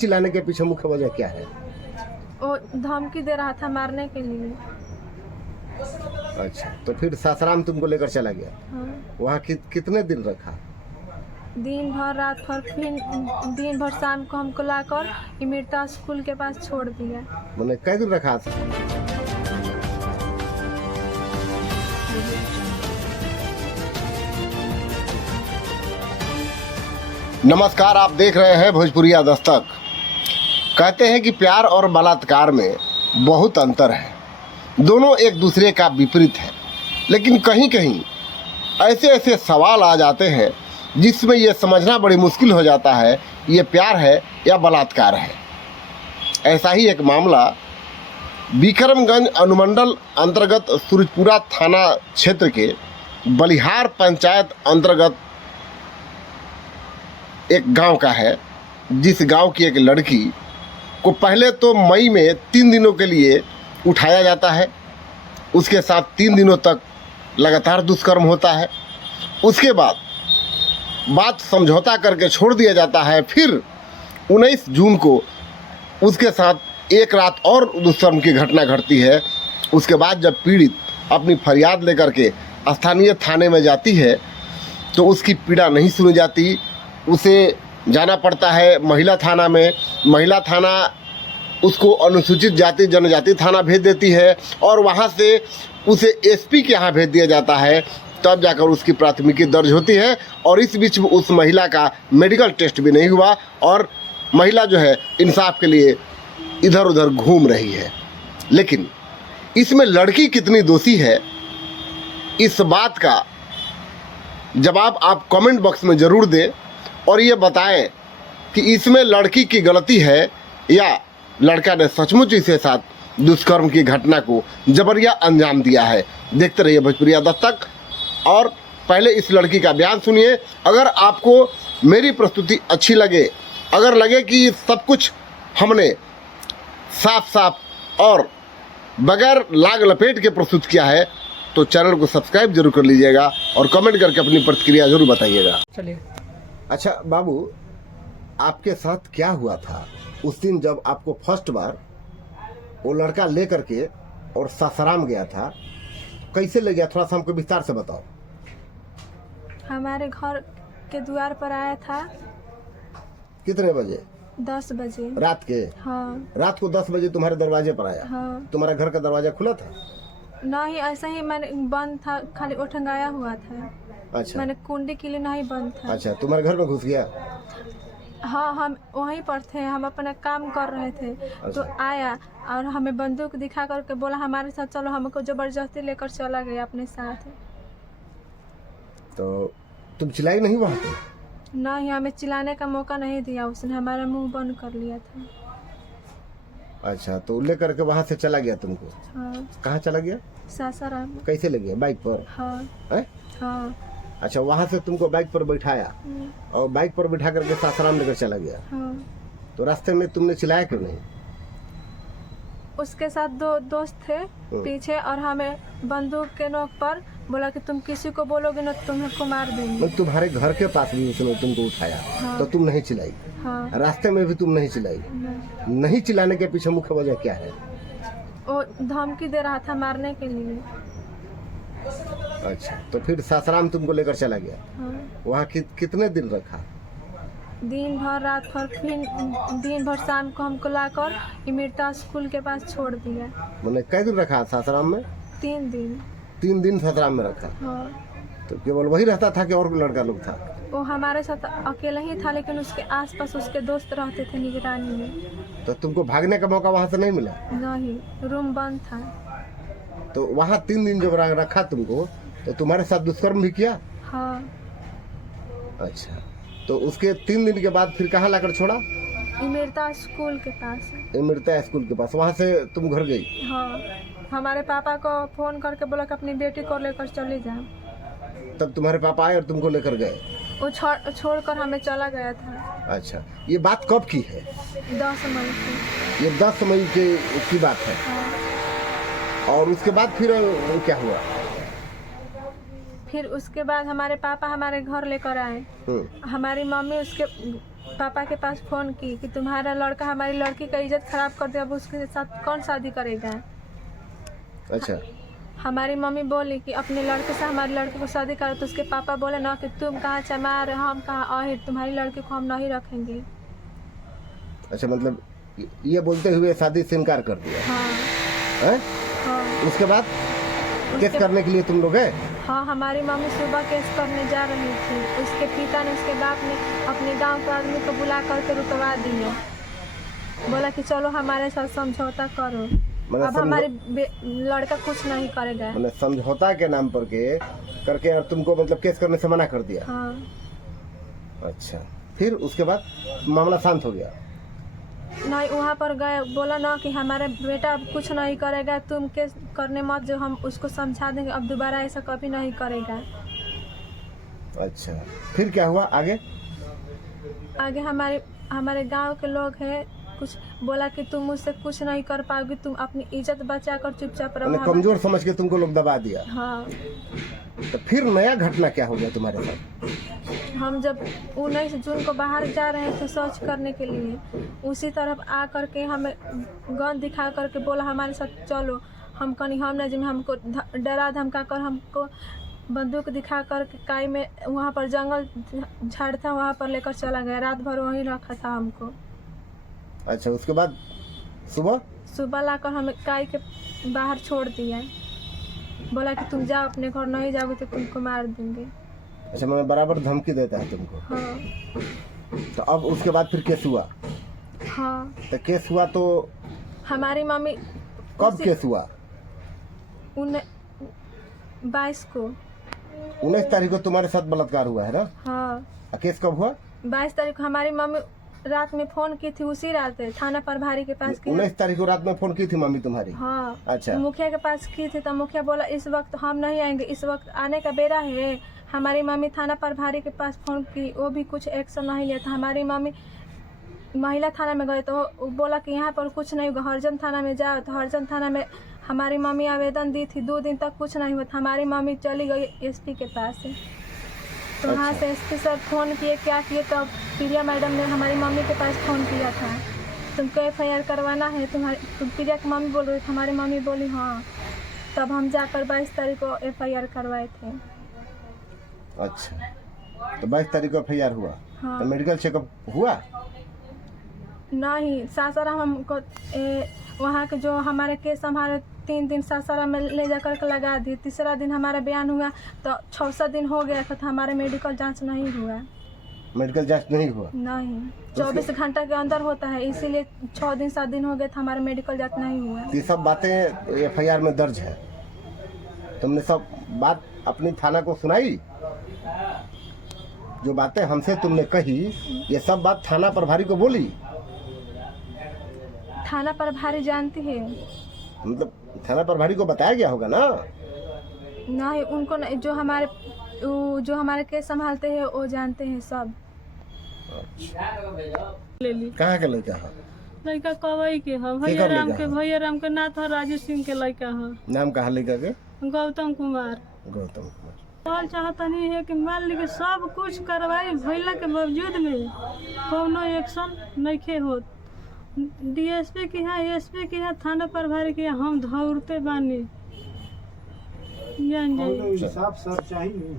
चिल्लाने के पीछे मुख्य वजह क्या है? वो धमकी दे रहा था मारने के लिए। अच्छा, तो फिर सासाराम तुमको लेकर चला गया। हाँ। वहाँ कितने दिन रखा? दिन भर रात भर, फिर दिन भर शाम को हमको लाकर इमरता स्कूल के पास छोड़ दिया। मैंने कई दिन रखा था? नमस्कार, आप देख रहे हैं भोजपुरिया दस्तक। कहते हैं कि प्यार और बलात्कार में बहुत अंतर है, दोनों एक दूसरे का विपरीत है। लेकिन कहीं कहीं ऐसे ऐसे सवाल आ जाते हैं जिसमें यह समझना बड़ी मुश्किल हो जाता है ये प्यार है या बलात्कार है। ऐसा ही एक मामला विक्रमगंज अनुमंडल अंतर्गत सूरजपुरा थाना क्षेत्र के बलिहार पंचायत अंतर्गत एक गांव का है, जिस गांव की एक लड़की को पहले तो मई में 3 दिनों के लिए उठाया जाता है। उसके साथ 3 दिनों तक लगातार दुष्कर्म होता है। उसके बाद बात समझौता करके छोड़ दिया जाता है। फिर 19 जून को उसके साथ एक रात और दुष्कर्म की घटना घटती है। उसके बाद जब पीड़ित अपनी फरियाद लेकर के स्थानीय थाने में जाती है तो उसकी पीड़ा नहीं सुनी जाती। उसे जाना पड़ता है महिला थाना में। महिला थाना उसको अनुसूचित जाति जनजाति थाना भेज देती है और वहाँ से उसे एसपी के यहाँ भेज दिया जाता है। तब जाकर उसकी प्राथमिकी दर्ज होती है और इस बीच में उस महिला का मेडिकल टेस्ट भी नहीं हुआ और महिला जो है इंसाफ के लिए इधर उधर घूम रही है। लेकिन इसमें लड़की कितनी दोषी है, इस बात का जवाब आप कमेंट बॉक्स में ज़रूर दें और ये बताएं कि इसमें लड़की की गलती है या लड़का ने सचमुच इसके साथ दुष्कर्म की घटना को जबरिया अंजाम दिया है। देखते रहिए भोजपुरिया दस्तक और पहले इस लड़की का बयान सुनिए। अगर आपको मेरी प्रस्तुति अच्छी लगे, अगर लगे कि सब कुछ हमने साफ साफ और बगैर लाग लपेट के प्रस्तुत किया है तो चैनल को सब्सक्राइब जरूर कर लीजिएगा और कमेंट करके अपनी प्रतिक्रिया जरूर बताइएगा। चलिए। अच्छा बाबू, आपके साथ क्या हुआ था उस दिन जब आपको फर्स्ट बार वो लड़का ले करके और सासाराम गया था? कैसे ले गया, थोड़ा सा हमको विस्तार से बताओ। हमारे घर के द्वार पर आया था। कितने बजे? 10 बजे रात के? हाँ। रात को 10 बजे तुम्हारे दरवाजे पर आया? हाँ। तुम्हारा घर का दरवाजा खुला था? नहीं, ऐसा ही मैंने बंद था, खाली उठंगाया हुआ था। अच्छा। मैंने कुंडी के लिए नहीं बंद था। अच्छा, तुम्हारे घर में घुस गया? हाँ, हम वहीं पर थे, हम अपना काम कर रहे थे। तो आया और हमें बंदूक दिखा करके बोला हमारे साथ चलो। हमको जबरदस्ती लेकर चला गया अपने साथ। तो तुम चिल्लाई नहीं वहाँ पे? नहीं, हमें चिल्लाने का मौका नहीं दिया उसने, हमारा मुंह बंद कर लिया था। अच्छा, तो ले करके वहाँ से चला गया तुमको? हाँ। कहाँ चला गया? सासाराम। कैसे ले गया? बाइक पर? हाँ। है? हाँ। अच्छा, वहाँ से तुमको बाइक पर बैठाया और बाइक पर बैठा करके सासाराम लेकर चला गया। हाँ। तो रास्ते में तुमने चिल्लाया क्यों नहीं? उसके साथ 2 दोस्त थे पीछे और हमें बंदूक के नोक पर बोला कि तुम किसी को बोलोगे ना तुम्हें मार देंगे। मतलब तुम्हारे घर के पास भी उसने तुमको उठाया? हाँ। तो तुम नहीं चिल्लाई? हाँ। रास्ते में भी तुम नहीं चिल्लाई? नहीं चिल्लाने के पीछे मुख्य वजह क्या है? वो धमकी दे रहा था मारने के लिए। अच्छा, तो फिर सासाराम तुमको लेकर चला गया। हाँ। वहाँ कितने दिन रखा? दिन भर रात भर, फिर दिन भर शाम को हमको लाकर इमरता स्कूल के पास छोड़ दिया। मैंने कई दिन रखा सासाराम में? 3 दिन। 3 दिन सासाराम में रखा? हाँ। तो केवल वही रहता था कि और कोई लड़का लोग था? वो हमारे साथ अकेला ही था, लेकिन उसके आसपास उसके दोस्त रहते थे निगरानी में। तो तुमको भागने का मौका वहाँ से नहीं मिला? नहीं, रूम बंद था। तो वहाँ 3 दिन जब रखा तुमको तो तुम्हारे साथ दुष्कर्म भी किया? हाँ। अच्छा, तो उसके 3 दिन के बाद फिर कहाँ लाकर छोड़ा? इमरता स्कूल के पास। इमरता स्कूल के पास। वहाँ से तुम घर गई? हाँ। हमारे पापा को फोन करके बोला कि अपनी बेटी को लेकर चले जाओ। तब तुम्हारे पापा आए और तुमको लेकर गए? वो छोड़कर हमें चला गया था। अच्छा, ये बात कब की है? 10 मई की। ये 10 मई की बात है। हाँ। और उसके बाद फिर क्या हुआ? फिर उसके बाद हमारे पापा हमारे घर लेकर आए। हमारी मम्मी उसके पापा के पास फ़ोन की कि तुम्हारा लड़का हमारी लड़की का इज्जत खराब कर दिया, अब उसके साथ कौन शादी करेगा। अच्छा, हमारी मम्मी बोली कि अपने लड़के से हमारी लड़की को शादी करो, तो उसके पापा बोले ना कि तुम कहाँ चमार, हम कहाँ आहिर, तुम्हारी लड़की को हम नहीं रखेंगे। अच्छा, मतलब ये बोलते हुए शादी से इनकार कर दिया हाँ है? हाँ। उसके बाद केस करने के लिए तुम लोग गए? हाँ, हमारी मम्मी सुबह केस करने जा रही थी, उसके पिता ने, उसके बाप ने अपने गांव के आदमी को बुला करके रुकवा दिया, बोला कि चलो हमारे साथ समझौता करो। अब हमारे लड़का कुछ नहीं करेगा। मतलब समझौता के नाम पर के करके और तुमको मतलब केस करने से मना कर दिया। हाँ। अच्छा, फिर उसके बाद मामला शांत हो गया? नहीं, वहाँ पर गए, बोला ना कि हमारा बेटा अब कुछ नहीं करेगा, तुम केस करने मत, जो हम उसको समझा देंगे, अब दोबारा ऐसा कभी नहीं करेगा। अच्छा, फिर क्या हुआ आगे? आगे हमारे गांव के लोग हैं, कुछ बोला कि तुम मुझसे कुछ नहीं कर पाओगी, तुम अपनी इज्जत बचा कर चुपचाप रहो। कमजोर समझ के तुमको लोग दबा दिया। हाँ। तो फिर नया घटना क्या हो गया तुम्हारे साथ? हम जब 19 जून को बाहर जा रहे थे शौच करने के लिए, उसी तरफ आ करके हमें गन दिखा करके बोला हमारे साथ चलो। हम कहीं हम न जिम्मे, हमको डरा धमका कर हमको बंदूक दिखा कर काई में, वहाँ पर जंगल झाड़ था, वहाँ पर लेकर चला गया। रात भर वहीं रखा था हमको। अच्छा, उसके बाद सुबह लाकर हमें काई के बाहर छोड़ दिया, बोला कि तुम जाओ अपने घर, नहीं जाओगे तो तुमको मार देंगे। अच्छा, मैं बराबर धमकी देता है तुमको? हाँ। तो अब उसके बाद फिर केस हुआ? हाँ। तो केस हुआ तो हमारी मम्मी कब केस हुआ? 22 को। 19 तारीख को तुम्हारे साथ बलात्कार हुआ है ना? हाँ। केस कब हुआ? 22 तारीख को हमारी मम्मी रात में फोन की थी, उसी रात थाना प्रभारी के पास की। 19 तारीख को रात में फोन की थी मम्मी तुम्हारी? हाँ। अच्छा। मुखिया के पास की थी, तो मुखिया बोला इस वक्त हम नहीं आएंगे, इस वक्त आने का बेरा है। हमारी मम्मी थाना प्रभारी के पास फोन की, वो भी कुछ एक्शन नहीं लिया था। हमारी मम्मी महिला थाना में गए, तो वो बोला कि यहाँ पर कुछ नहीं होगा, हरजन थाना में जाओ। तो हरजन थाना में हमारी मम्मी आवेदन दी थी, 2 दिन तक कुछ नहीं हुआ। हमारी मम्मी चली गई एसपी के पास, तो वहाँ से एसपी सर फोन किए, क्या किए, तो प्रिया मैडम ने हमारी मम्मी के पास फ़ोन किया था, तुमको FIR करवाना है। तुम प्रिया की मम्मी बोल रही थी, हमारी मम्मी बोली हाँ। तब हम जाकर 22 तारीख को FIR करवाए थे। अच्छा, तो 22 तारीख को FIR हुआ? हाँ। तो मेडिकल चेकअप हुआ? नहीं, सासाराम हमको वहाँ के जो हमारे केस हमारे 3 दिन सासाराम में ले जाकर के लगा दिए। तीसरा दिन हमारा बयान हुआ तो 6-7 दिन हो गया था, तो हमारा मेडिकल जांच नहीं हुआ। मेडिकल जांच नहीं हुआ? नहीं, 24 घंटा के अंदर होता है, इसीलिए 6 दिन 7 दिन हो गए था, हमारा मेडिकल जांच नहीं हुआ। ये सब बातें FIR में दर्ज है? तुमने सब बात अपनी थाना को सुनाई? जो बातें हमसे तुमने कही, ये सब बात थाना प्रभारी को बोली? थाना प्रभारी जानती है। मतलब थाना प्रभारी को बताया गया होगा ना? नहीं, उनको नहीं, जो हमारे केस संभालते हैं वो जानते हैं सब। कहाँ के लड़का है? लड़का कवई के है, भैया राम के नाथ है, राजू सिंह के लड़का है। नाम कहाँ लड़का के? गौतम कुमार। बोल चाहता नहीं है कि मान ली सब कुछ कार्रवाई भइला के बावजूद में कोनो एक्शन नहीं होत। DSP की है, SP की है, थाना प्रभारी की है, हम दौड़ते बानी। जान जाइए।